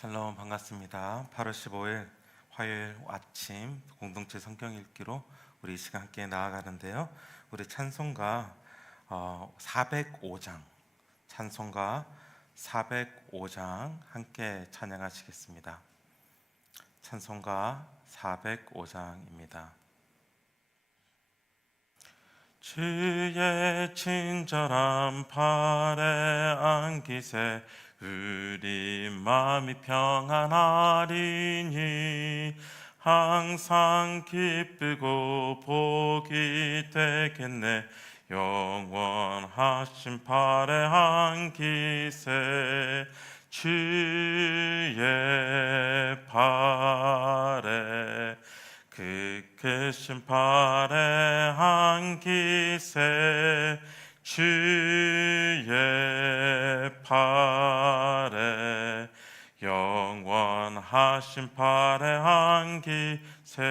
샬롬, 반갑습니다. 8월 15일 화요일 아침 공동체 성경 읽기로 우리 이 시간 함께 나아가는데요. 우리 찬송가 405장 찬송가 405장 함께 찬양하시겠습니다. 찬송가 405장입니다. 주의 친절한 팔에 안기세 우리 마음이 평안하리니 항상 기쁘고 복이 되겠네. 영원하신 팔에 안기세 주의 팔에 그 크신 팔에 안기세 주의 팔에 영원하신 팔에 안기세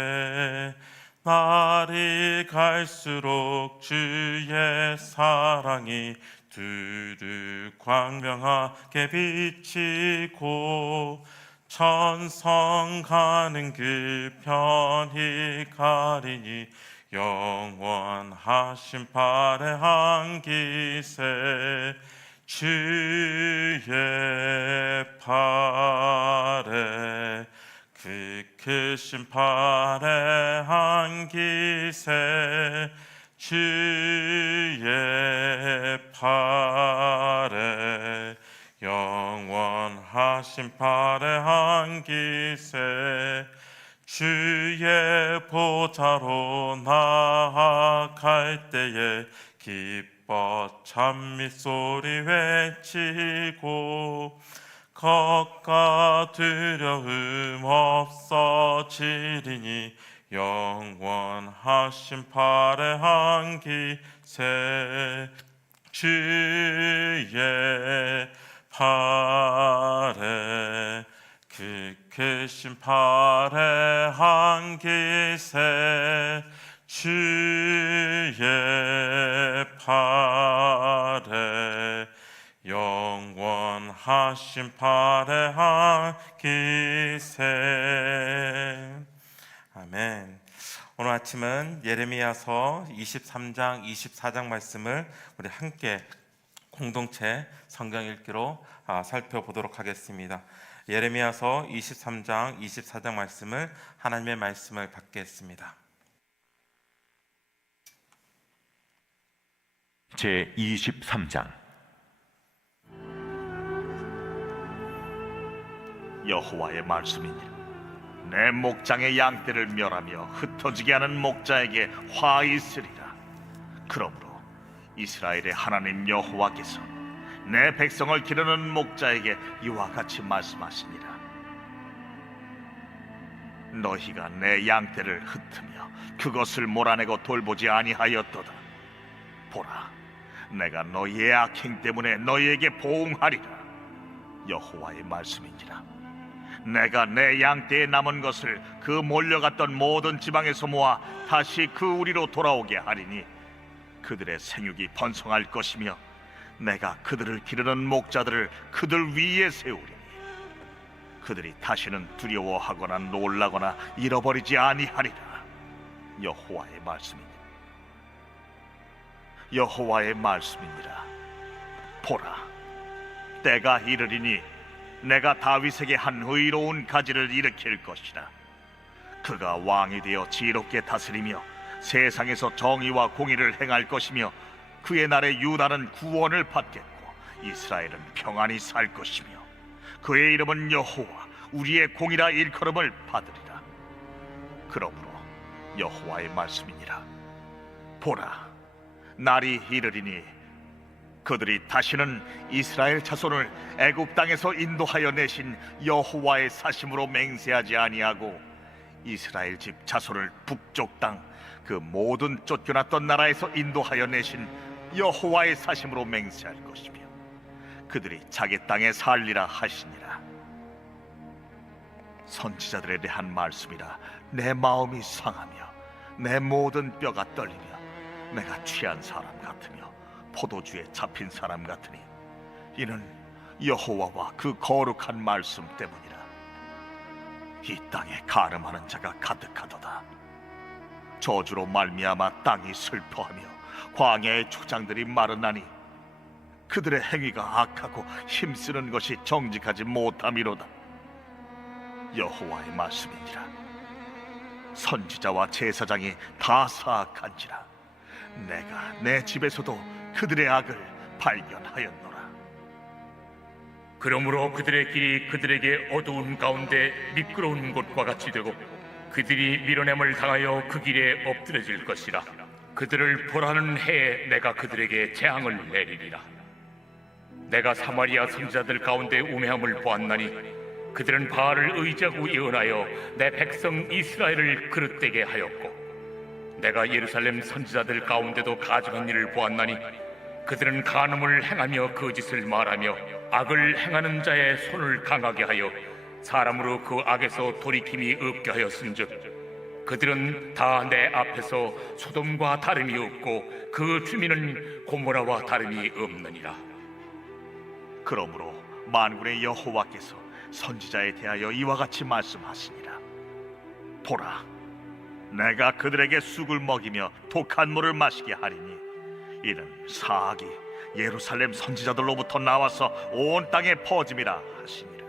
날이 갈수록 주의 사랑이 두루 광명하게 비치고 천성 가는 그 편히 가리니 영원하신 팔에 안기세 주의 팔에 그 크신 팔에 안기세 주의 팔에 영원하신 팔에 안기세 주의 보좌로 나아갈 때에 기뻐 찬미 소리 외치고 걱과 두려움 없어지리니 영원하신 팔에 안기세 주의 팔에 그 크신 팔에 안기세 주의 팔에 영원하신 팔에 안기세. 아멘. 오늘 아침은 예레미야서 23장 24장 말씀을 우리 함께 공동체 성경 읽기로 살펴보도록 하겠습니다. 예레미야서 23장 24장 말씀을 하나님의 말씀을 받겠습니다. 제 23장. 여호와의 말씀이니라. 내 목장의 양떼를 멸하며 흩어지게 하는 목자에게 화 있으리라. 그러므로 이스라엘의 하나님 여호와께서 내 백성을 기르는 목자에게 이와 같이 말씀하시니라. 너희가 내 양떼를 흩으며 그것을 몰아내고 돌보지 아니하였도다. 보라, 내가 너희의 악행 때문에 너희에게 보응하리라. 여호와의 말씀이니라. 내가 내 양떼에 남은 것을 그 몰려갔던 모든 지방에서 모아 다시 그 우리로 돌아오게 하리니 그들의 생육이 번성할 것이며 내가 그들을 기르는 목자들을 그들 위에 세우리니 그들이 다시는 두려워하거나 놀라거나 잃어버리지 아니하리라. 여호와의 말씀이니라. 여호와의 말씀이니라. 보라, 때가 이르리니 내가 다윗에게 한 의로운 가지를 일으킬 것이라. 그가 왕이 되어 지혜롭게 다스리며 세상에서 정의와 공의를 행할 것이며 그의 날에 유다는 구원을 받겠고 이스라엘은 평안히 살 것이며 그의 이름은 여호와 우리의 공이라 일컬음을 받으리라. 그러므로 여호와의 말씀이니라. 보라, 날이 이르리니 그들이 다시는 이스라엘 자손을 애굽 땅에서 인도하여 내신 여호와의 사심으로 맹세하지 아니하고 이스라엘 집 자손을 북쪽 땅 그 모든 쫓겨났던 나라에서 인도하여 내신 여호와의 사심으로 맹세할 것이며 그들이 자기 땅에 살리라 하시니라. 선지자들에 대한 말씀이라. 내 마음이 상하며 내 모든 뼈가 떨리며 내가 취한 사람 같으며 포도주에 잡힌 사람 같으니 이는 여호와와 그 거룩한 말씀 때문이라. 이 땅에 가늠하는 자가 가득하도다. 저주로 말미암아 땅이 슬퍼하며 광야의 초장들이 마르나니 그들의 행위가 악하고 힘쓰는 것이 정직하지 못함이로다. 여호와의 말씀이니라. 선지자와 제사장이 다 사악한지라 내가 내 집에서도 그들의 악을 발견하였노라. 그러므로 그들의 길이 그들에게 어두운 가운데 미끄러운 곳과 같이 되고 그들이 밀어냄을 당하여 그 길에 엎드려질 것이라. 그들을 벌하는 해에 내가 그들에게 재앙을 내리리라. 내가 사마리아 선지자들 가운데 우매함을 보았나니 그들은 바알을 의지하고 예언하여 내 백성 이스라엘을 그릇되게 하였고 내가 예루살렘 선지자들 가운데도 가증한 일을 보았나니 그들은 간음을 행하며 거짓을 말하며 악을 행하는 자의 손을 강하게 하여 사람으로 그 악에서 돌이킴이 없게 하였은즉 그들은 다 내 앞에서 소돔과 다름이 없고 그 주민은 고모라와 다름이 없느니라. 그러므로 만군의 여호와께서 선지자에 대하여 이와 같이 말씀하시니라. 보라, 내가 그들에게 쑥을 먹이며 독한 물을 마시게 하리니 이는 사악이 예루살렘 선지자들로부터 나와서 온 땅에 퍼짐이라 하시니라.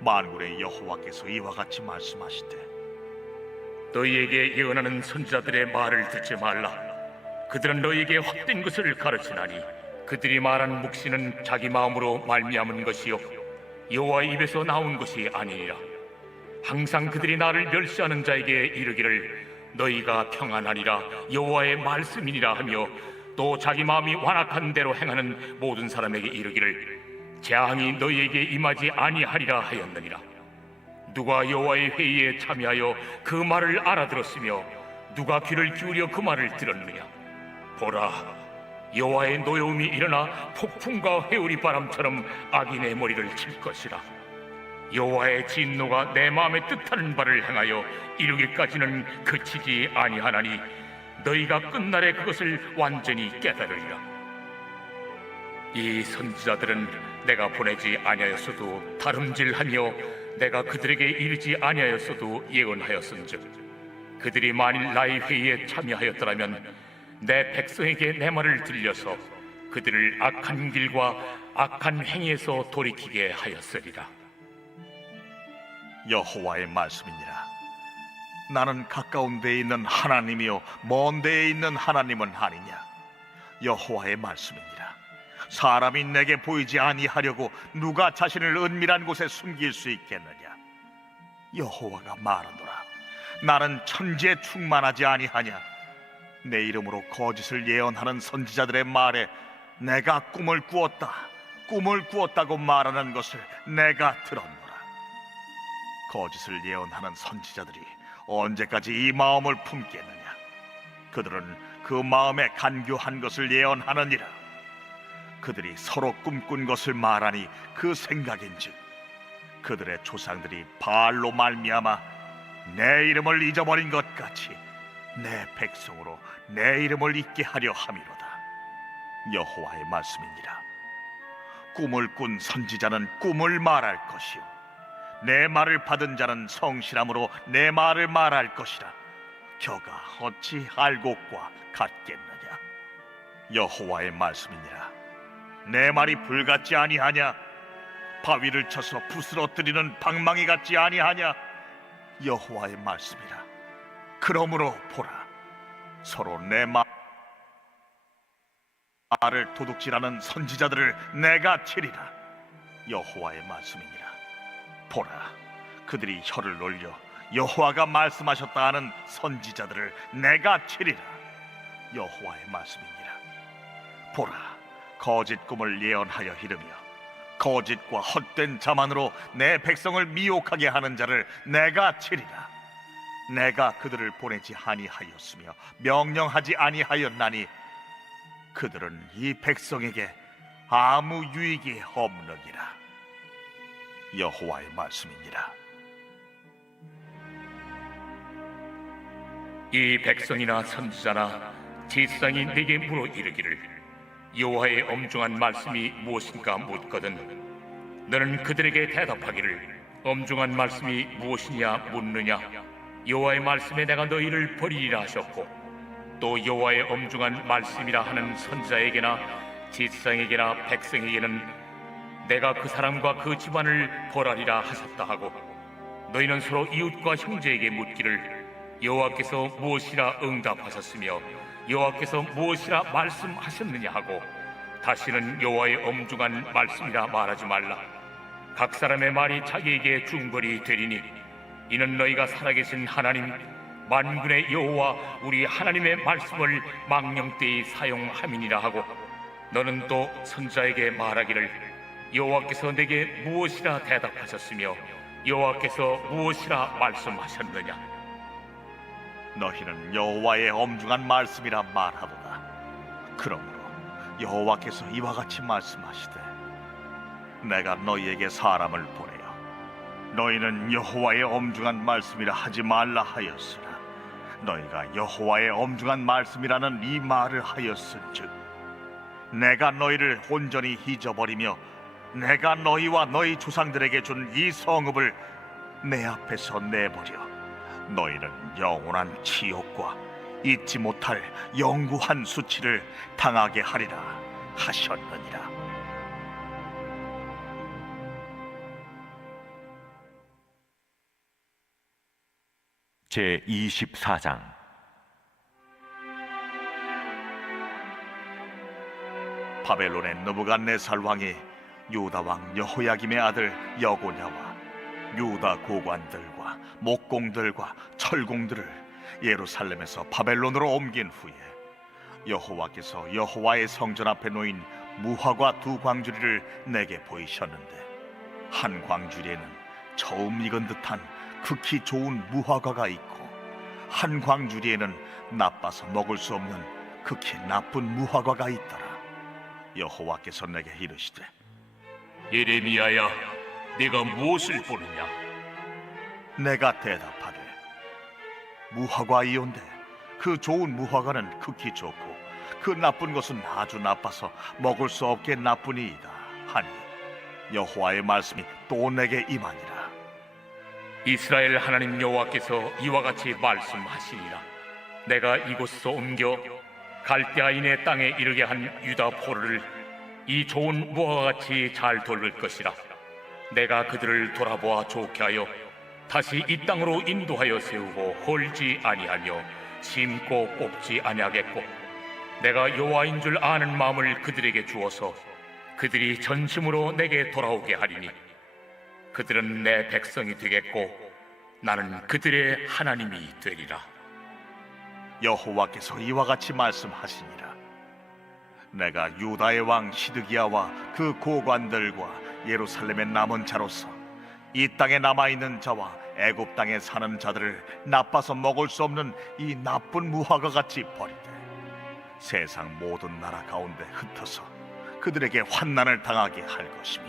만군의 여호와께서 이와 같이 말씀하시되 너희에게 예언하는 선지자들의 말을 듣지 말라. 그들은 너희에게 헛된 것을 가르치나니 그들이 말하는 묵시는 자기 마음으로 말미암은 것이요 여호와의 입에서 나온 것이 아니니라. 항상 그들이 나를 멸시하는 자에게 이르기를 너희가 평안하리라 여호와의 말씀이니라 하며 또 자기 마음이 완악한 대로 행하는 모든 사람에게 이르기를 재앙이 너희에게 임하지 아니하리라 하였느니라. 누가 여호와의 회의에 참여하여 그 말을 알아들었으며 누가 귀를 기울여 그 말을 들었느냐. 보라, 여호와의 노여움이 일어나 폭풍과 회오리 바람처럼 악인의 머리를 칠 것이라. 여호와의 진노가 내 마음에 뜻하는 바를 행하여 이루기까지는 그치지 아니하나니 너희가 끝날에 그것을 완전히 깨달으리라. 이 선지자들은 내가 보내지 아니하였어도 다름질하며 내가 그들에게 이르지 아니하였어도 예언하였은즉 그들이 만일 나의 회의에 참여하였더라면 내 백성에게 내 말을 들려서 그들을 악한 길과 악한 행위에서 돌이키게 하였으리라. 여호와의 말씀이니라. 나는 가까운 데에 있는 하나님이요 먼 데에 있는 하나님은 아니냐. 여호와의 말씀이니라. 사람이 내게 보이지 아니하려고 누가 자신을 은밀한 곳에 숨길 수 있겠느냐. 여호와가 말하노라. 나는 천지에 충만하지 아니하냐. 내 이름으로 거짓을 예언하는 선지자들의 말에 내가 꿈을 꾸었다고 말하는 것을 내가 들었노라. 거짓을 예언하는 선지자들이 언제까지 이 마음을 품겠느냐. 그들은 그 마음에 간교한 것을 예언하느니라. 그들이 서로 꿈꾼 것을 말하니 그 생각인즉 그들의 조상들이 바알로 말미암아 내 이름을 잊어버린 것 같이 내 백성으로 내 이름을 잊게 하려 함이로다. 여호와의 말씀이니라. 꿈을 꾼 선지자는 꿈을 말할 것이요 내 말을 받은 자는 성실함으로 내 말을 말할 것이라. 겨가 어찌 알곡과 같겠느냐. 여호와의 말씀이니라. 내 말이 불같지 아니하냐. 바위를 쳐서 부스러뜨리는 방망이 같지 아니하냐. 여호와의 말씀이라. 그러므로 보라, 서로 내 말을 도둑질하는 선지자들을 내가 치리라. 여호와의 말씀이니라. 보라, 그들이 혀를 놀려 여호와가 말씀하셨다 하는 선지자들을 내가 치리라. 여호와의 말씀이니라. 보라, 거짓 꿈을 예언하여 이르며 거짓과 헛된 자만으로 내 백성을 미혹하게 하는 자를 내가 치리라. 내가 그들을 보내지 아니하였으며 명령하지 아니하였나니 그들은 이 백성에게 아무 유익이 없느니라. 여호와의 말씀이니라. 이 백성이나 선지자나 제사장이 내게 물어 이르기를 여호와의 엄중한 말씀이 무엇인가 묻거든 너는 그들에게 대답하기를 엄중한 말씀이 무엇이냐 묻느냐. 여호와의 말씀에 내가 너희를 버리리라 하셨고, 또 여호와의 엄중한 말씀이라 하는 선지자에게나 지상에게나 백성에게는 내가 그 사람과 그 집안을 벌하리라 하셨다 하고, 너희는 서로 이웃과 형제에게 묻기를 여호와께서 무엇이라 응답하셨으며 여호와께서 무엇이라 말씀하셨느냐 하고, 다시는 여호와의 엄중한 말씀이라 말하지 말라. 각 사람의 말이 자기에게 중벌이 되리니 이는 너희가 살아계신 하나님 만군의 여호와 우리 하나님의 말씀을 망령되이 사용함이니라 하고, 너는 또 선지자에게 말하기를 여호와께서 내게 무엇이라 대답하셨으며 여호와께서 무엇이라 말씀하셨느냐. 너희는 여호와의 엄중한 말씀이라 말하도다. 그러므로 여호와께서 이와 같이 말씀하시되, 내가 너희에게 사람을 보내어 너희는 여호와의 엄중한 말씀이라 하지 말라 하였으나 너희가 여호와의 엄중한 말씀이라는 이 말을 하였은즉 내가 너희를 온전히 잊어버리며 내가 너희와 너희 조상들에게 준 이 성읍을 내 앞에서 내버려 너희는 영원한 지옥과 잊지 못할 영구한 수치를 당하게 하리라 하셨느니라. 제 24장. 바벨론의 느부갓네살 왕이 유다 왕 여호야김의 아들 여고냐와 유다 고관들과 목공들과 철공들을 예루살렘에서 바벨론으로 옮긴 후에 여호와께서 여호와의 성전 앞에 놓인 무화과 두 광주리를 내게 보이셨는데, 한 광주리에는 처음 익은 듯한 극히 좋은 무화과가 있고 한 광주리에는 나빠서 먹을 수 없는 극히 나쁜 무화과가 있더라. 여호와께서 내게 이르시되, 예레미야야, 네가 무엇을 보느냐? 내가 대답하되, 무화과이온데 그 좋은 무화과는 극히 좋고 그 나쁜 것은 아주 나빠서 먹을 수 없게 나쁘니이다 하니, 여호와의 말씀이 또 내게 임하니라. 이스라엘 하나님 여호와께서 이와 같이 말씀하시니라. 내가 이곳에서 옮겨 갈대아인의 땅에 이르게 한 유다 포로를 이 좋은 무화과같이 잘 돌볼 것이라. 내가 그들을 돌아보아 좋게 하여 다시 이 땅으로 인도하여 세우고 헐지 아니하며 심고 뽑지 아니하겠고, 내가 여호와인 줄 아는 마음을 그들에게 주어서 그들이 전심으로 내게 돌아오게 하리니, 그들은 내 백성이 되겠고 나는 그들의 하나님이 되리라. 여호와께서 이와 같이 말씀하시니라. 내가 유다의 왕 시드기야와 그 고관들과 예루살렘의 남은 자로서 이 땅에 남아있는 자와 애굽 땅에 사는 자들을 나빠서 먹을 수 없는 이 나쁜 무화과 같이 버리되 세상 모든 나라 가운데 흩어서 그들에게 환난을 당하게 할 것이며,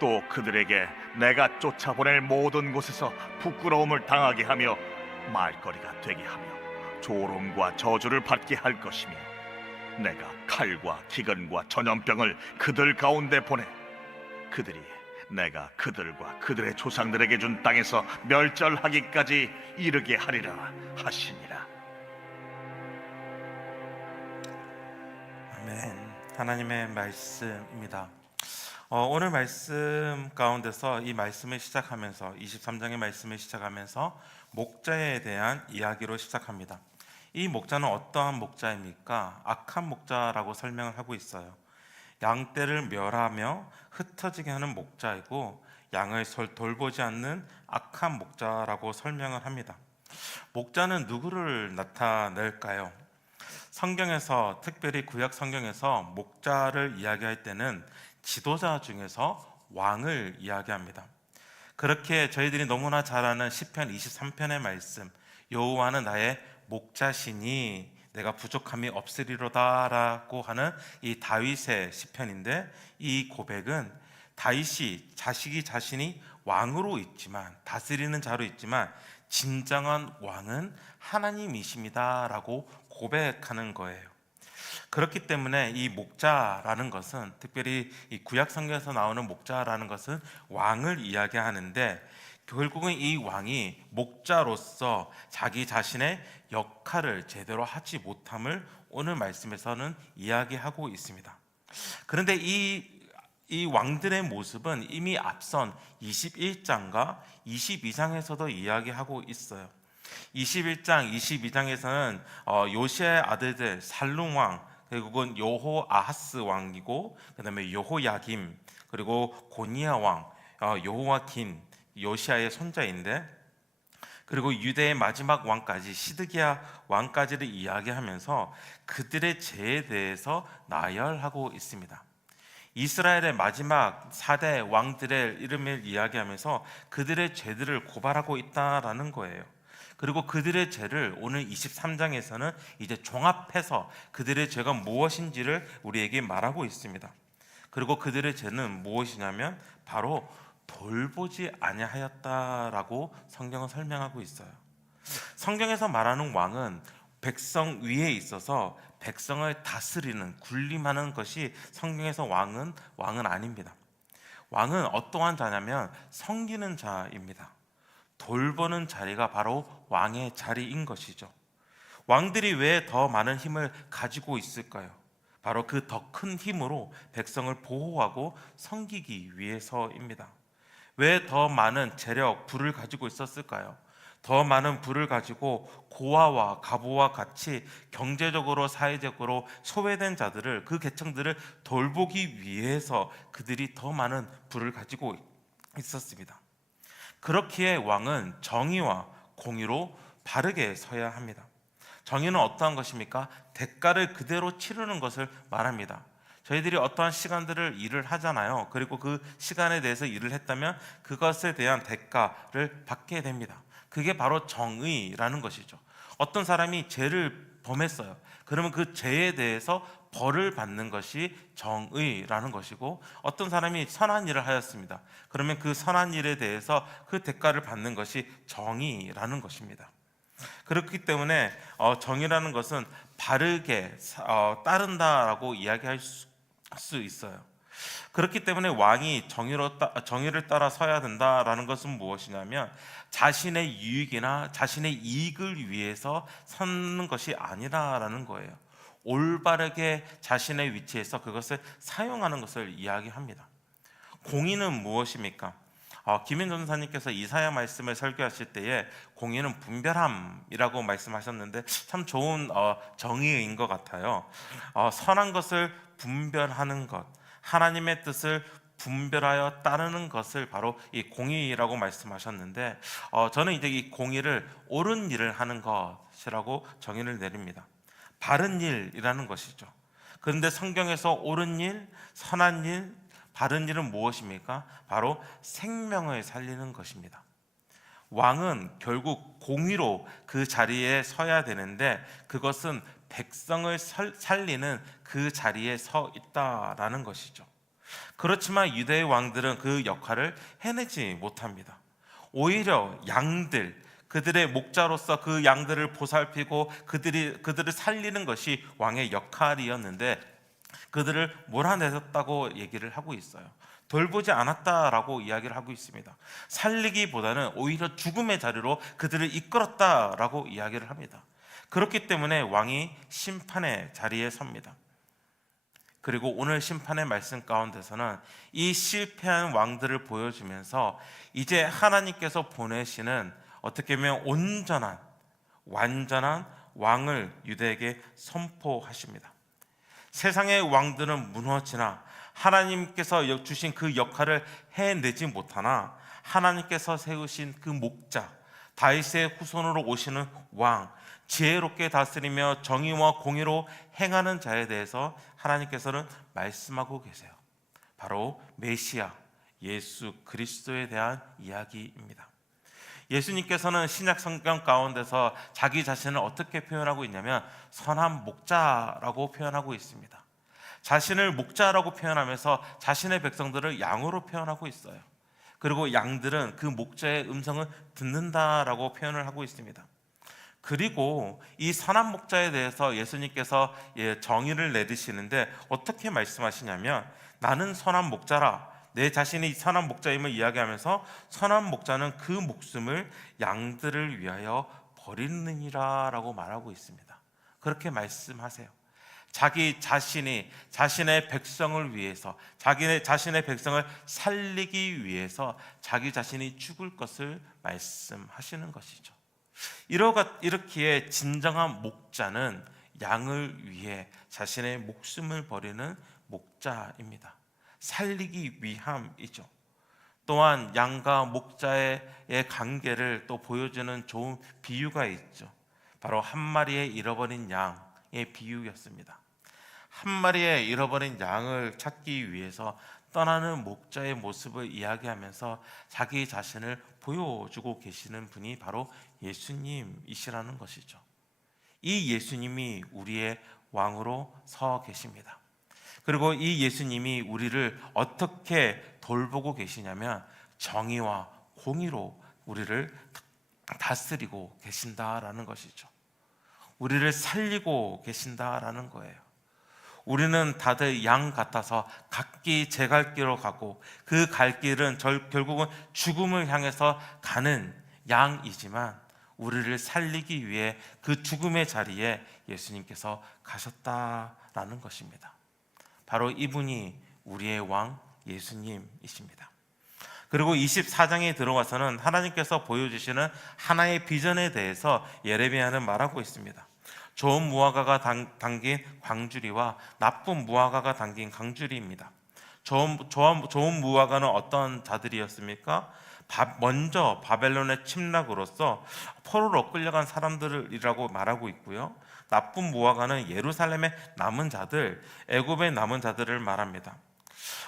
또 그들에게 내가 쫓아보낼 모든 곳에서 부끄러움을 당하게 하며 말거리가 되게 하며 조롱과 저주를 받게 할 것이며, 내가 칼과 기근과 전염병을 그들 가운데 보내 그들이 내가 그들과 그들의 조상들에게 준 땅에서 멸절하기까지 이르게 하리라 하시니라. 아멘. 하나님의 말씀입니다. 오늘 말씀 가운데서 이 말씀을 시작하면서 23장의 말씀을 시작하면서 목자에 대한 이야기로 시작합니다. 이 목자는 어떠한 목자입니까? 악한 목자라고 설명을 하고 있어요. 양떼를 멸하며 흩어지게 하는 목자이고 양을 돌보지 않는 악한 목자라고 설명을 합니다. 목자는 누구를 나타낼까요? 성경에서, 특별히 구약 성경에서 목자를 이야기할 때는 지도자 중에서 왕을 이야기합니다. 그렇게 저희들이 너무나 잘 아는 시편 23편의 말씀, 여호와는 나의 목자시니 내가 부족함이 없으리로다 라고 하는 이 다윗의 시편인데, 이 고백은 다윗이 자신이 왕으로 있지만, 다스리는 자로 있지만 진정한 왕은 하나님이십니다 라고 고백하는 거예요. 그렇기 때문에 이 목자라는 것은, 특별히 이 구약 성경에서 나오는 목자라는 것은 왕을 이야기하는데, 결국은 이 왕이 목자로서 자기 자신의 역할을 제대로 하지 못함을 오늘 말씀에서는 이야기하고 있습니다. 그런데 이 왕들의 모습은 이미 앞선 21장과 22장에서도 이야기하고 있어요. 21장, 22장에서는 요시아의 아들들 살룸 왕, 결국은 여호아하스 왕이고, 그 다음에 여호야김, 그리고 고니야 왕, 여호와긴, 요시아의 손자인데, 그리고 유대의 마지막 왕까지, 시드기야 왕까지를 이야기하면서 그들의 죄에 대해서 나열하고 있습니다. 이스라엘의 마지막 4대 왕들의 이름을 이야기하면서 그들의 죄들을 고발하고 있다라는 거예요. 그리고 그들의 죄를 오늘 23장에서는 이제 종합해서 그들의 죄가 무엇인지를 우리에게 말하고 있습니다. 그리고 그들의 죄는 무엇이냐면 바로 돌보지 아니하였다라고 성경은 설명하고 있어요. 성경에서 말하는 왕은 백성 위에 있어서 백성을 다스리는, 군림하는 것이 성경에서 왕은 아닙니다. 왕은 어떠한 자냐면 섬기는 자입니다. 돌보는 자리가 바로 왕의 자리인 것이죠. 왕들이 왜 더 많은 힘을 가지고 있을까요? 바로 그 더 큰 힘으로 백성을 보호하고 섬기기 위해서입니다. 왜 더 많은 재력, 부를 가지고 있었을까요? 더 많은 부를 가지고 고아와 과부와 같이 경제적으로, 사회적으로 소외된 자들을, 그 계층들을 돌보기 위해서 그들이 더 많은 부를 가지고 있었습니다. 그렇기에 왕은 정의와 공의로 바르게 서야 합니다. 정의는 어떠한 것입니까? 대가를 그대로 치르는 것을 말합니다. 저희들이 어떠한 시간들을 일을 하잖아요. 그리고 그 시간에 대해서 일을 했다면 그것에 대한 대가를 받게 됩니다. 그게 바로 정의라는 것이죠. 어떤 사람이 죄를 범했어요. 그러면 그 죄에 대해서 벌을 받는 것이 정의라는 것이고, 어떤 사람이 선한 일을 하였습니다. 그러면 그 선한 일에 대해서 그 대가를 받는 것이 정의라는 것입니다. 그렇기 때문에 정의라는 것은 바르게 따른다라고 이야기할 수 있어요. 그렇기 때문에 왕이 정의를 따라 서야 된다라는 것은 무엇이냐면 자신의 유익이나 자신의 이익을 위해서 서는 것이 아니라는 거예요. 올바르게 자신의 위치에서 그것을 사용하는 것을 이야기합니다. 공의는 무엇입니까? 김현 전사님께서 이사야 말씀을 설교하실 때에 공의는 분별함이라고 말씀하셨는데 참 좋은 정의인 것 같아요. 선한 것을 분별하는 것, 하나님의 뜻을 분별하여 따르는 것을 바로 이 공의라고 말씀하셨는데, 저는 이제 이 공의를 옳은 일을 하는 것이라고 정의를 내립니다. 바른 일이라는 것이죠. 그런데 성경에서 옳은 일, 선한 일, 바른 일은 무엇입니까? 바로 생명을 살리는 것입니다. 왕은 결국 공의로 그 자리에 서야 되는데, 그것은 백성을 살리는 그 자리에 서 있다라는 것이죠. 그렇지만 유대의 왕들은 그 역할을 해내지 못합니다. 오히려 양들, 그들의 목자로서 그 양들을 보살피고 그들을 살리는 것이 왕의 역할이었는데, 그들을 몰아내셨다고 얘기를 하고 있어요. 돌보지 않았다라고 이야기를 하고 있습니다. 살리기보다는 오히려 죽음의 자리로 그들을 이끌었다라고 이야기를 합니다. 그렇기 때문에 왕이 심판의 자리에 섭니다. 그리고 오늘 심판의 말씀 가운데서는 이 실패한 왕들을 보여주면서 이제 하나님께서 보내시는, 어떻게 보면 온전한, 완전한 왕을 유대에게 선포하십니다. 세상의 왕들은 무너지나 하나님께서 주신 그 역할을 해내지 못하나, 하나님께서 세우신 그 목자, 다윗의 후손으로 오시는 왕, 지혜롭게 다스리며 정의와 공의로 행하는 자에 대해서 하나님께서는 말씀하고 계세요. 바로 메시아 예수 그리스도에 대한 이야기입니다. 예수님께서는 신약 성경 가운데서 자기 자신을 어떻게 표현하고 있냐면 선한 목자라고 표현하고 있습니다. 자신을 목자라고 표현하면서 자신의 백성들을 양으로 표현하고 있어요. 그리고 양들은 그 목자의 음성을 듣는다라고 표현을 하고 있습니다. 그리고 이 선한 목자에 대해서 예수님께서 정의를 내리시는데 어떻게 말씀하시냐면, 나는 선한 목자라, 내 자신이 선한 목자임을 이야기하면서 선한 목자는 그 목숨을 양들을 위하여 버리느니라 라고 말하고 있습니다. 그렇게 말씀하세요. 자기 자신이 자신의 백성을 위해서, 자신의 백성을 살리기 위해서 자기 자신이 죽을 것을 말씀하시는 것이죠. 이렇기에 진정한 목자는 양을 위해 자신의 목숨을 버리는 목자입니다. 살리기 위함이죠. 또한 양과 목자의 관계를 또 보여주는 좋은 비유가 있죠. 바로 한 마리의 잃어버린 양의 비유였습니다. 한 마리의 잃어버린 양을 찾기 위해서 떠나는 목자의 모습을 이야기하면서 자기 자신을 보여주고 계시는 분이 바로 예수님이시라는 것이죠. 이 예수님이 우리의 왕으로 서 계십니다. 그리고 이 예수님이 우리를 어떻게 돌보고 계시냐면 정의와 공의로 우리를 다스리고 계신다라는 것이죠. 우리를 살리고 계신다라는 거예요. 우리는 다들 양 같아서 각기 제 갈 길로 가고 그 갈 길은 결국은 죽음을 향해서 가는 양이지만, 우리를 살리기 위해 그 죽음의 자리에 예수님께서 가셨다라는 것입니다. 바로 이분이 우리의 왕 예수님이십니다. 그리고 24장에 들어와서는 하나님께서 보여주시는 하나의 비전에 대해서 예레미야는 말하고 있습니다. 좋은 무화과가 담긴 광주리와 나쁜 무화과가 담긴 강주리입니다. 좋은 무화과는 어떤 자들이었습니까? 먼저 바벨론의 침략으로서 포로로 끌려간 사람들이라고 말하고 있고요. 나쁜 무화과는 예루살렘의 남은 자들, 애굽의 남은 자들을 말합니다.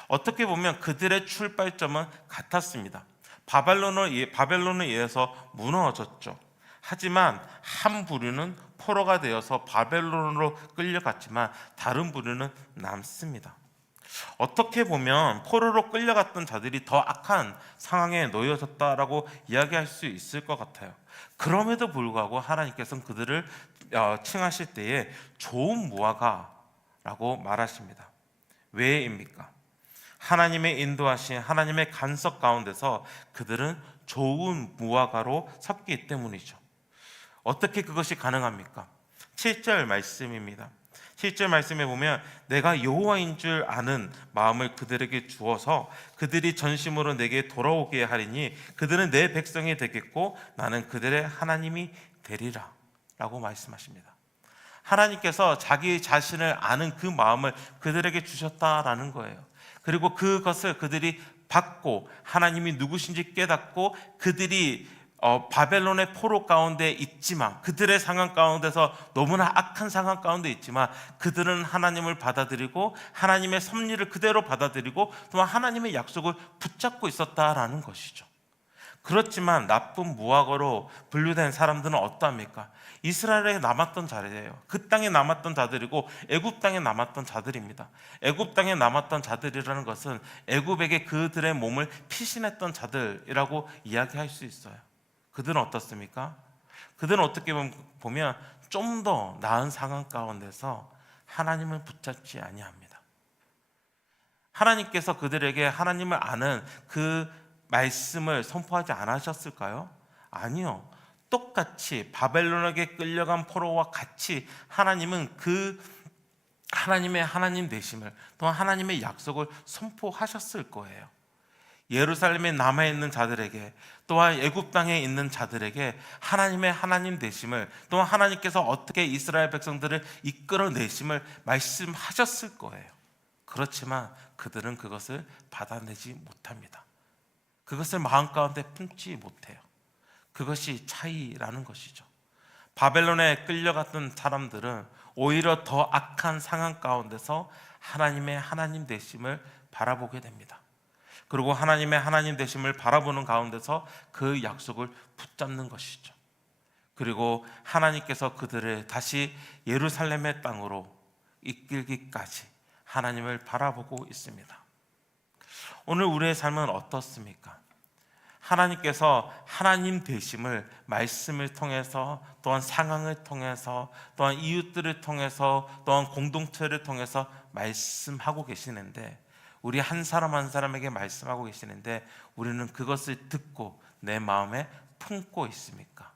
어떻게 보면 그들의 출발점은 같았습니다. 바벨론에 의해서 무너졌죠. 하지만 한 부류는 포로가 되어서 바벨론으로 끌려갔지만 다른 부류는 남습니다. 어떻게 보면 포로로 끌려갔던 자들이 더 악한 상황에 놓여졌다라고 이야기할 수 있을 것 같아요. 그럼에도 불구하고 하나님께서는 그들을 칭하실 때에 좋은 무화과라고 말하십니다. 왜입니까? 하나님의 인도하신 하나님의 간섭 가운데서 그들은 좋은 무화과로 섰기 때문이죠. 어떻게 그것이 가능합니까? 7절 말씀입니다. 7절 말씀에 보면 내가 여호와인 줄 아는 마음을 그들에게 주어서 그들이 전심으로 내게 돌아오게 하리니 그들은 내 백성이 되겠고 나는 그들의 하나님이 되리라 라고 말씀하십니다. 하나님께서 자기 자신을 아는 그 마음을 그들에게 주셨다라는 거예요. 그리고 그것을 그들이 받고 하나님이 누구신지 깨닫고 그들이 바벨론의 포로 가운데 있지만, 그들의 상황 가운데서 너무나 악한 상황 가운데 있지만 그들은 하나님을 받아들이고 하나님의 섭리를 그대로 받아들이고 또한 하나님의 약속을 붙잡고 있었다라는 것이죠. 그렇지만 나쁜 무화과로 분류된 사람들은 어떠합니까? 이스라엘에 남았던 자들이에요. 그 땅에 남았던 자들이고 애굽 땅에 남았던 자들입니다. 애굽 땅에 남았던 자들이라는 것은 애굽에게 그들의 몸을 피신했던 자들이라고 이야기할 수 있어요. 그들은 어떻습니까? 그들은 어떻게 보면 좀 더 나은 상황 가운데서 하나님을 붙잡지 아니합니다. 하나님께서 그들에게 하나님을 아는 그 말씀을 선포하지 않으셨을까요? 아니요. 똑같이 바벨론에게 끌려간 포로와 같이 하나님은 그 하나님의 하나님 되심을, 또한 하나님의 약속을 선포하셨을 거예요. 예루살렘에 남아있는 자들에게, 또한 애굽 땅에 있는 자들에게 하나님의 하나님 되심을, 또한 하나님께서 어떻게 이스라엘 백성들을 이끌어내심을 말씀하셨을 거예요. 그렇지만 그들은 그것을 받아내지 못합니다. 그것을 마음 가운데 품지 못해요. 그것이 차이라는 것이죠. 바벨론에 끌려갔던 사람들은 오히려 더 악한 상황 가운데서 하나님의 하나님 되심을 바라보게 됩니다. 그리고 하나님의 하나님 되심을 바라보는 가운데서 그 약속을 붙잡는 것이죠. 그리고 하나님께서 그들을 다시 예루살렘의 땅으로 이끌기까지 하나님을 바라보고 있습니다. 오늘 우리의 삶은 어떻습니까? 하나님께서 하나님 되심을 말씀을 통해서, 또한 상황을 통해서, 또한 이웃들을 통해서, 또한 공동체를 통해서 말씀하고 계시는데, 우리 한 사람 한 사람에게 말씀하고 계시는데 우리는 그것을 듣고 내 마음에 품고 있습니까?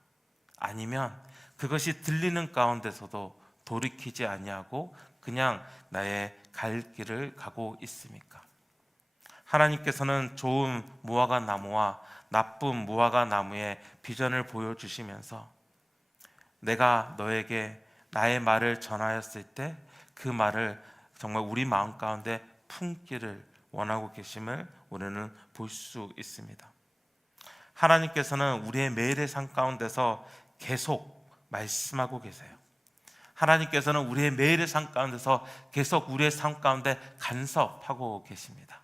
아니면 그것이 들리는 가운데서도 돌이키지 아니하고 그냥 나의 갈 길을 가고 있습니까? 하나님께서는 좋은 무화과 나무와 나쁜 무화과 나무의 비전을 보여주시면서 내가 너에게 나의 말을 전하였을 때 그 말을 정말 우리 마음 가운데 품기를 원하고 계심을 우리는 볼 수 있습니다. 하나님께서는 우리의 매일의 삶 가운데서 계속 말씀하고 계세요. 하나님께서는 우리의 매일의 삶 가운데서 계속 우리의 삶 가운데 간섭하고 계십니다.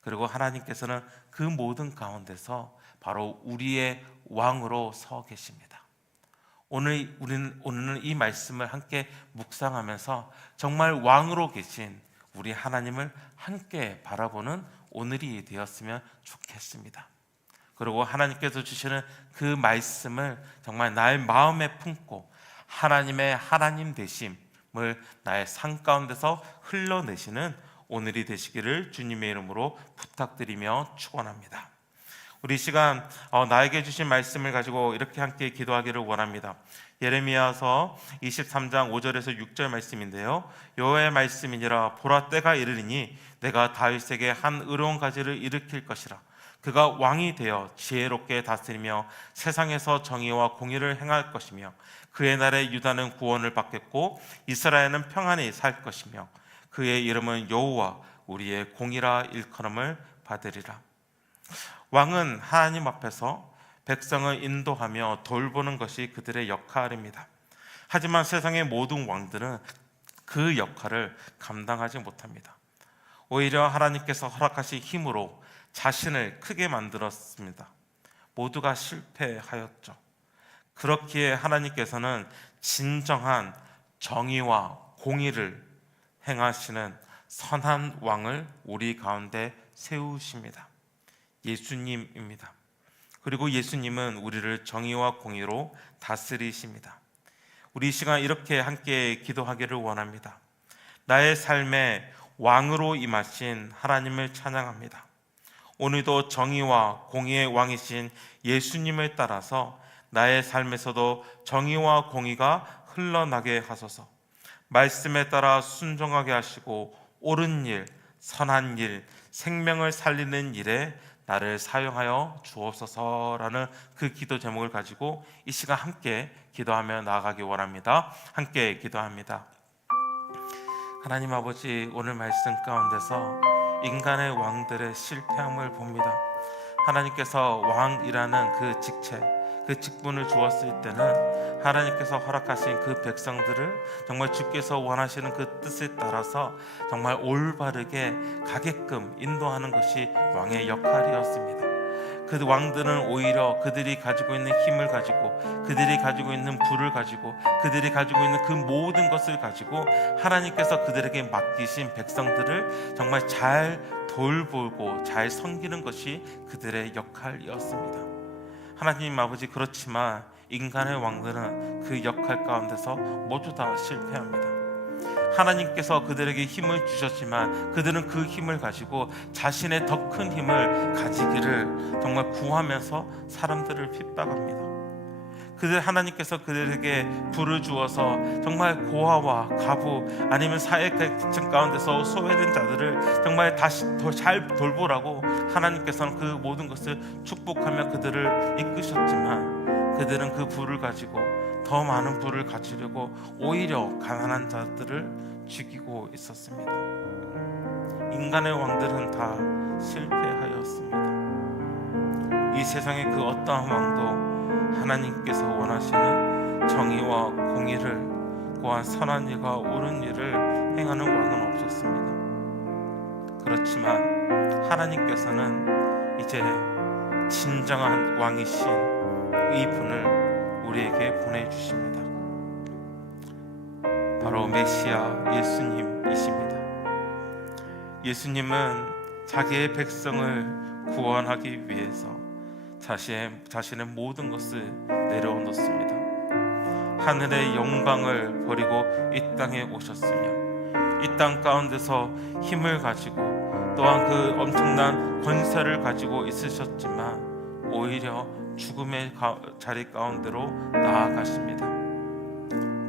그리고 하나님께서는 그 모든 가운데서 바로 우리의 왕으로 서 계십니다. 오늘은 이 말씀을 함께 묵상하면서 정말 왕으로 계신 우리 하나님을 함께 바라보는 오늘이 되었으면 좋겠습니다. 그리고 하나님께서 주시는 그 말씀을 정말 나의 마음에 품고 하나님의 하나님 되심을 나의 삶 가운데서 흘러내시는 오늘이 되시기를 주님의 이름으로 부탁드리며 축원합니다. 우리 시간 나에게 주신 말씀을 가지고 이렇게 함께 기도하기를 원합니다. 예레미야서 23장 5절에서 6절 말씀인데요, 여호와의 말씀이니라. 보라, 때가 이르리니 내가 다윗에게 한 의로운 가지를 일으킬 것이라. 그가 왕이 되어 지혜롭게 다스리며 세상에서 정의와 공의를 행할 것이며 그의 날에 유다는 구원을 받겠고 이스라엘은 평안히 살 것이며 그의 이름은 여호와 우리의 공의라 일컬음을 받으리라. 왕은 하나님 앞에서 백성을 인도하며 돌보는 것이 그들의 역할입니다. 하지만 세상의 모든 왕들은 그 역할을 감당하지 못합니다. 오히려 하나님께서 허락하신 힘으로 자신을 크게 만들었습니다. 모두가 실패하였죠. 그렇기에 하나님께서는 진정한 정의와 공의를 행하시는 선한 왕을 우리 가운데 세우십니다. 예수님입니다. 그리고 예수님은 우리를 정의와 공의로 다스리십니다. 우리 이 시간 이렇게 함께 기도하기를 원합니다. 나의 삶에 왕으로 임하신 하나님을 찬양합니다. 오늘도 정의와 공의의 왕이신 예수님을 따라서 나의 삶에서도 정의와 공의가 흘러나게 하소서. 말씀에 따라 순종하게 하시고 옳은 일, 선한 일, 생명을 살리는 일에 나를 사용하여 주옵소서라는 그 기도 제목을 가지고 이 시간 함께 기도하며 나아가기 원합니다. 함께 기도합니다. 하나님 아버지, 오늘 말씀 가운데서 인간의 왕들의 실패함을 봅니다. 하나님께서 왕이라는 그 직책, 그 직분을 주었을 때는 하나님께서 허락하신 그 백성들을 정말 주께서 원하시는 그 뜻에 따라서 정말 올바르게 가게끔 인도하는 것이 왕의 역할이었습니다. 그 왕들은 오히려 그들이 가지고 있는 힘을 가지고, 그들이 가지고 있는 부를 가지고, 그들이 가지고 있는 그 모든 것을 가지고 하나님께서 그들에게 맡기신 백성들을 정말 잘 돌보고 잘 섬기는 것이 그들의 역할이었습니다. 하나님 아버지, 그렇지만 인간의 왕들은 그 역할 가운데서 모두 다 실패합니다. 하나님께서 그들에게 힘을 주셨지만 그들은 그 힘을 가지고 자신의 더 큰 힘을 가지기를 정말 구하면서 사람들을 핍박합니다. 하나님께서 그들에게 부를 주어서 정말 고아와 가부 아니면 사회계층 가운데서 소외된 자들을 정말 다시 더 잘 돌보라고 하나님께서는 그 모든 것을 축복하며 그들을 이끄셨지만 그들은 그 부를 가지고 더 많은 부를 가지려고 오히려 가난한 자들을 죽이고 있었습니다. 인간의 왕들은 다 실패하였습니다. 이 세상의 그 어떠한 왕도 하나님께서 원하시는 정의와 공의를, 또한 선한 일과 옳은 일을 행하는 왕은 없었습니다. 그렇지만 하나님께서는 이제 진정한 왕이신 이분을 우리에게 보내주십니다. 바로 메시아 예수님이십니다. 예수님은 자기의 백성을 구원하기 위해서 자신의 모든 것을 내려놓습니다. 하늘의 영광을 버리고 이 땅에 오셨으며 이 땅 가운데서 힘을 가지고 또한 그 엄청난 권세를 가지고 있으셨지만 오히려 죽음의 자리 가운데로 나아가십니다.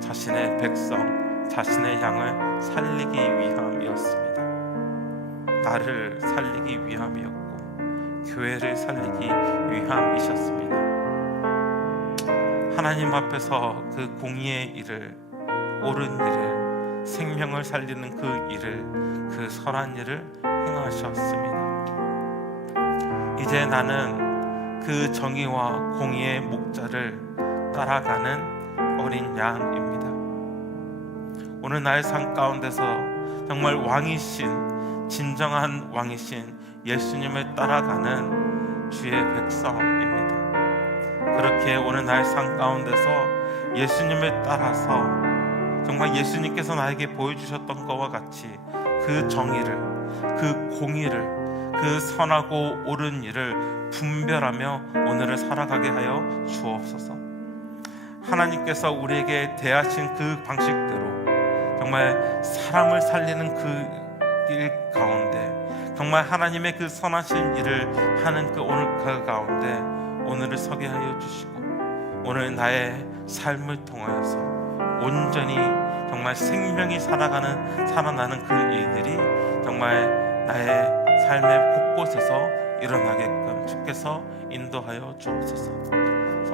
자신의 백성, 자신의 양을 살리기 위함이었습니다. 나를 살리기 위함이었고 교회를 살리기 위함이셨습니다. 하나님 앞에서 그 공의의 일을, 옳은 일을, 생명을 살리는 그 일을, 그 선한 일을 행하셨습니다. 이제 나는 그 정의와 공의의 목자를 따라가는 어린 양입니다. 오늘 나의 삶 가운데서 정말 왕이신, 진정한 왕이신 예수님을 따라가는 주의 백성입니다. 그렇게 오늘 나의 삶 가운데서 예수님을 따라서 정말 예수님께서 나에게 보여주셨던 것과 같이 그 정의를, 그 공의를, 그 선하고 옳은 일을 분별하며 오늘을 살아가게 하여 주옵소서. 하나님께서 우리에게 대하신 그 방식대로 정말 사람을 살리는 그 길 가운데, 정말 하나님의 그 선하신 일을 하는 그 오늘 그 가운데 오늘을 서게 하여 주시고, 오늘 나의 삶을 통하여서 온전히 정말 생명이 살아나는 그 일들이 정말 나의 삶의 곳곳에서 일어나게끔 주께서 인도하여 주옵소서.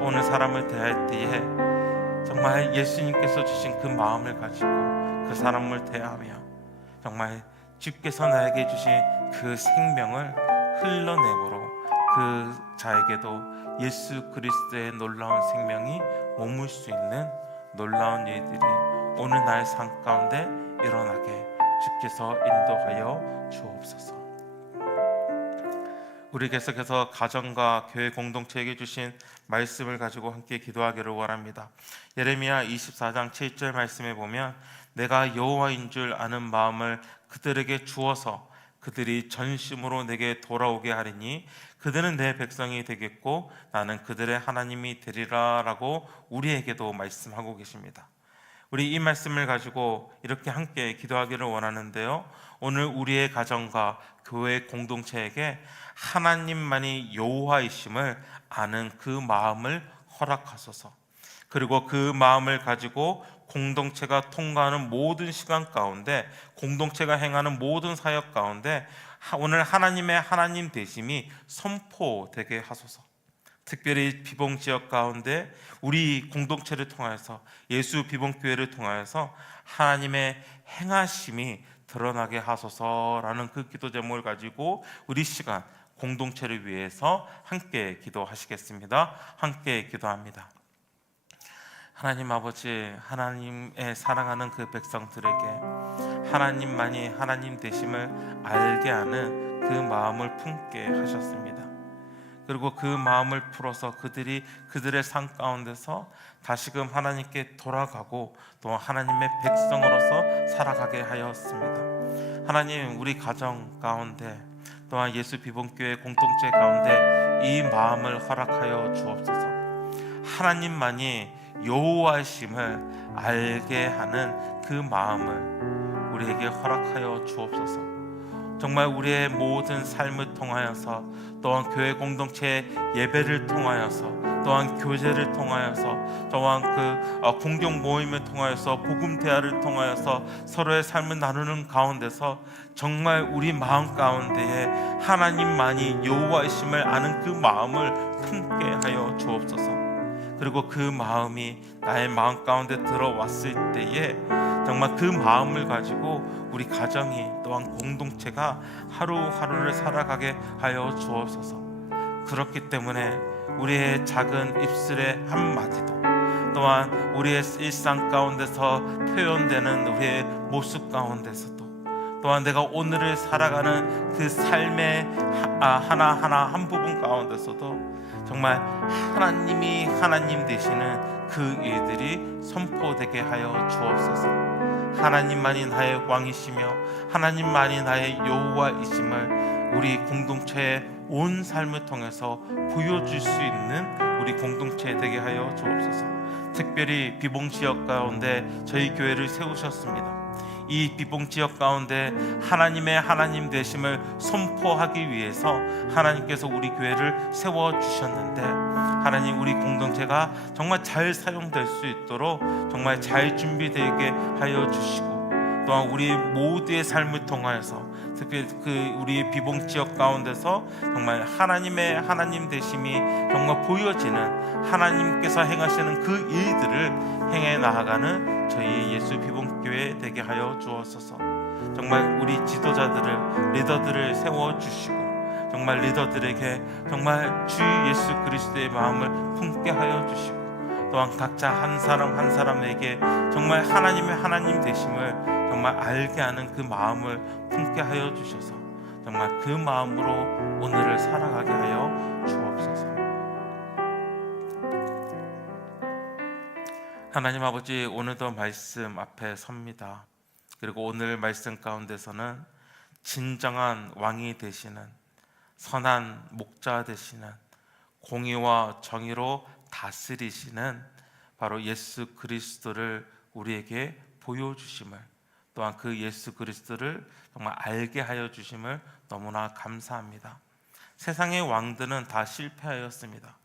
오늘 사람을 대할 때에 정말 예수님께서 주신 그 마음을 가지고 그 사람을 대하며 정말 주께서 나에게 주신 그 생명을 흘러내므로 그 자에게도 예수 그리스도의 놀라운 생명이 머물 수 있는 놀라운 일들이 오늘 나의 삶 가운데 일어나게 주께서 인도하여 주옵소서. 우리 계속해서 가정과 교회 공동체에게 주신 말씀을 가지고 함께 기도하기를 원합니다. 예레미야 24장 7절 말씀에 보면 내가 여호와인 줄 아는 마음을 그들에게 주어서 그들이 전심으로 내게 돌아오게 하리니 그들은 내 백성이 되겠고 나는 그들의 하나님이 되리라 라고 우리에게도 말씀하고 계십니다. 우리 이 말씀을 가지고 이렇게 함께 기도하기를 원하는데요, 오늘 우리의 가정과 교회 공동체에게 하나님만이 여호와이심을 아는 그 마음을 허락하소서. 그리고 그 마음을 가지고 공동체가 통과하는 모든 시간 가운데, 공동체가 행하는 모든 사역 가운데 오늘 하나님의 하나님 되심이 선포되게 하소서. 특별히 비봉 지역 가운데 우리 공동체를 통하여서, 예수 비봉교회를 통하여서 하나님의 행하심이 드러나게 하소서라는 그 기도 제목을 가지고 우리 시간 공동체를 위해서 함께 기도하시겠습니다. 함께 기도합니다. 하나님 아버지, 하나님의 사랑하는 그 백성들에게 하나님만이 하나님 되심을 알게 하는 그 마음을 품게 하셨습니다. 그리고 그 마음을 풀어서 그들이 그들의 삶 가운데서 다시금 하나님께 돌아가고 또 하나님의 백성으로서 살아가게 하였습니다. 하나님, 우리 가정 가운데 또한 예수 비봉교회 공동체 가운데 이 마음을 허락하여 주옵소서. 하나님만이 여호와이심을 알게 하는 그 마음을 우리에게 허락하여 주옵소서. 정말 우리의 모든 삶을 통하여서, 또한 교회 공동체 예배를 통하여서, 또한 교제를 통하여서, 또한 그 공동 모임을 통하여서, 복음 대화를 통하여서 서로의 삶을 나누는 가운데서 정말 우리 마음 가운데에 하나님만이 여호와이심을 아는 그 마음을 품게 하여 주옵소서. 그리고 그 마음이 나의 마음 가운데 들어왔을 때에 정말 그 마음을 가지고 우리 가정이 또한 공동체가 하루하루를 살아가게 하여 주옵소서. 그렇기 때문에 우리의 작은 입술의 한마디도, 또한 우리의 일상 가운데서 표현되는 우리의 모습 가운데서도, 또한 내가 오늘을 살아가는 그 삶의 하나하나 한 부분 가운데서도 정말 하나님이 하나님 되시는 그 일들이 선포되게 하여 주옵소서. 하나님만이 나의 왕이시며 하나님만이 나의 여호와이심을 우리 공동체의 온 삶을 통해서 보여줄 수 있는 우리 공동체 되게 하여 주옵소서. 특별히 비봉 지역 가운데 저희 교회를 세우셨습니다. 이 비봉 지역 가운데 하나님의 하나님 되심을 선포하기 위해서 하나님께서 우리 교회를 세워주셨는데, 하나님 우리 공동체가 정말 잘 사용될 수 있도록 정말 잘 준비되게 하여 주시고, 또한 우리 모두의 삶을 통하여서 특히 우리 비봉 지역 가운데서 정말 하나님의 하나님 되심이 정말 보여지는, 하나님께서 행하시는 그 일들을 행해 나아가는 저희 예수 비봉교회 되게 하여 주옵소서. 정말 우리 지도자들을, 리더들을 세워주시고, 정말 리더들에게 정말 주 예수 그리스도의 마음을 품게 하여 주시고, 또한 각자 한 사람 한 사람에게 정말 하나님의 하나님 되심을 정말 알게 하는 그 마음을 품게 하여 주셔서 정말 그 마음으로 오늘을 살아가게 하여 주옵소서. 하나님 아버지, 오늘도 말씀 앞에 섭니다. 그리고 오늘 말씀 가운데서는 진정한 왕이 되시는, 선한 목자 되시는, 공의와 정의로 다스리시는 바로 예수 그리스도를 우리에게 보여주심을, 또한 그 예수 그리스도를 정말 알게 하여 주심을 너무나 감사합니다. 세상의 왕들은 다 실패하였습니다.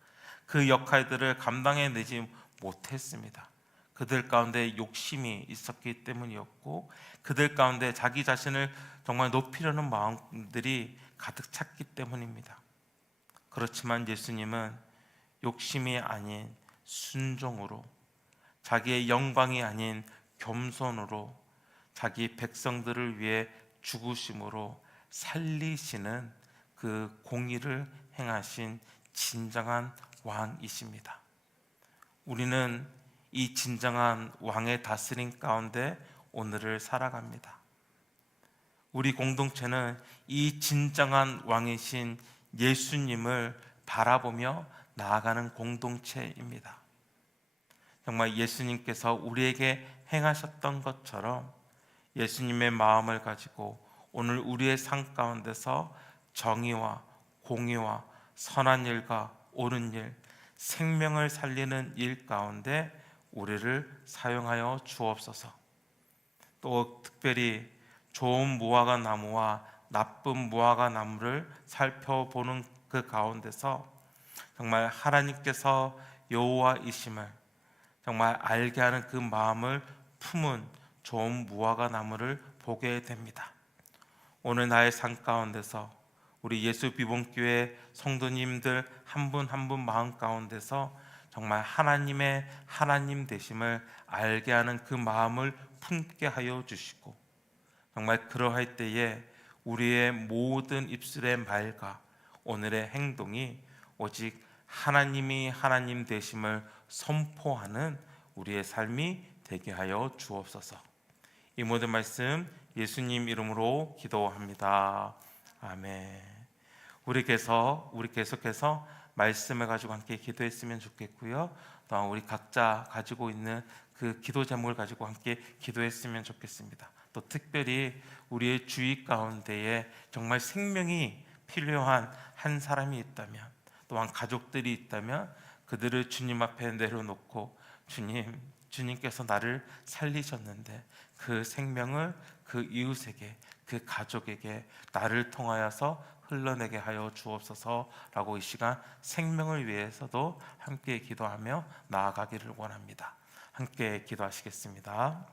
그 역할들을 감당해내지 못했습니다. 그들 가운데 욕심이 있었기 때문이었고, 그들 가운데 자기 자신을 정말 높이려는 마음들이 가득 찼기 때문입니다. 그렇지만 예수님은 욕심이 아닌 순종으로, 자기의 영광이 아닌 겸손으로, 자기 백성들을 위해 죽으심으로 살리시는 그 공의를 행하신 진정한 왕이십니다. 우리는 이 진정한 왕의 다스림 가운데 오늘을 살아갑니다. 우리 공동체는 이 진정한 왕이신 예수님을 바라보며 나아가는 공동체입니다. 정말 예수님께서 우리에게 행하셨던 것처럼 예수님의 마음을 가지고 오늘 우리의 삶 가운데서 정의와 공의와 선한 일과 옳은 일, 생명을 살리는 일 가운데 우리를 사용하여 주옵소서. 또 특별히 좋은 무화과 나무와 나쁜 무화과 나무를 살펴보는 그 가운데서 정말 하나님께서 여호와이심을 정말 알게 하는 그 마음을 품은 좋은 무화과 나무를 보게 됩니다. 오늘 나의 삶 가운데서 우리 예수 비봉교회 성도님들 한 분 한 분 마음 가운데서 정말 하나님의 하나님 되심을 알게 하는 그 마음을 품게 하여 주시고, 정말 그러할 때에 우리의 모든 입술의 말과 오늘의 행동이 오직 하나님이 하나님 되심을 선포하는 우리의 삶이 되게 하여 주옵소서. 이 모든 말씀 예수님 이름으로 기도합니다. 아멘. 우리 계속해서 말씀을 가지고 함께 기도했으면 좋겠고요. 또한 우리 각자 가지고 있는 그 기도 제목을 가지고 함께 기도했으면 좋겠습니다. 또 특별히 우리의 주위 가운데에 정말 생명이 필요한 한 사람이 있다면, 또한 가족들이 있다면 그들을 주님 앞에 내려놓고, 주님께서 나를 살리셨는데 그 생명을 그 이웃에게, 그 가족에게 나를 통하여서 흘러내게 하여 주옵소서라고 이 시간 생명을 위해서도 함께 기도하며 나아가기를 원합니다. 함께 기도하시겠습니다.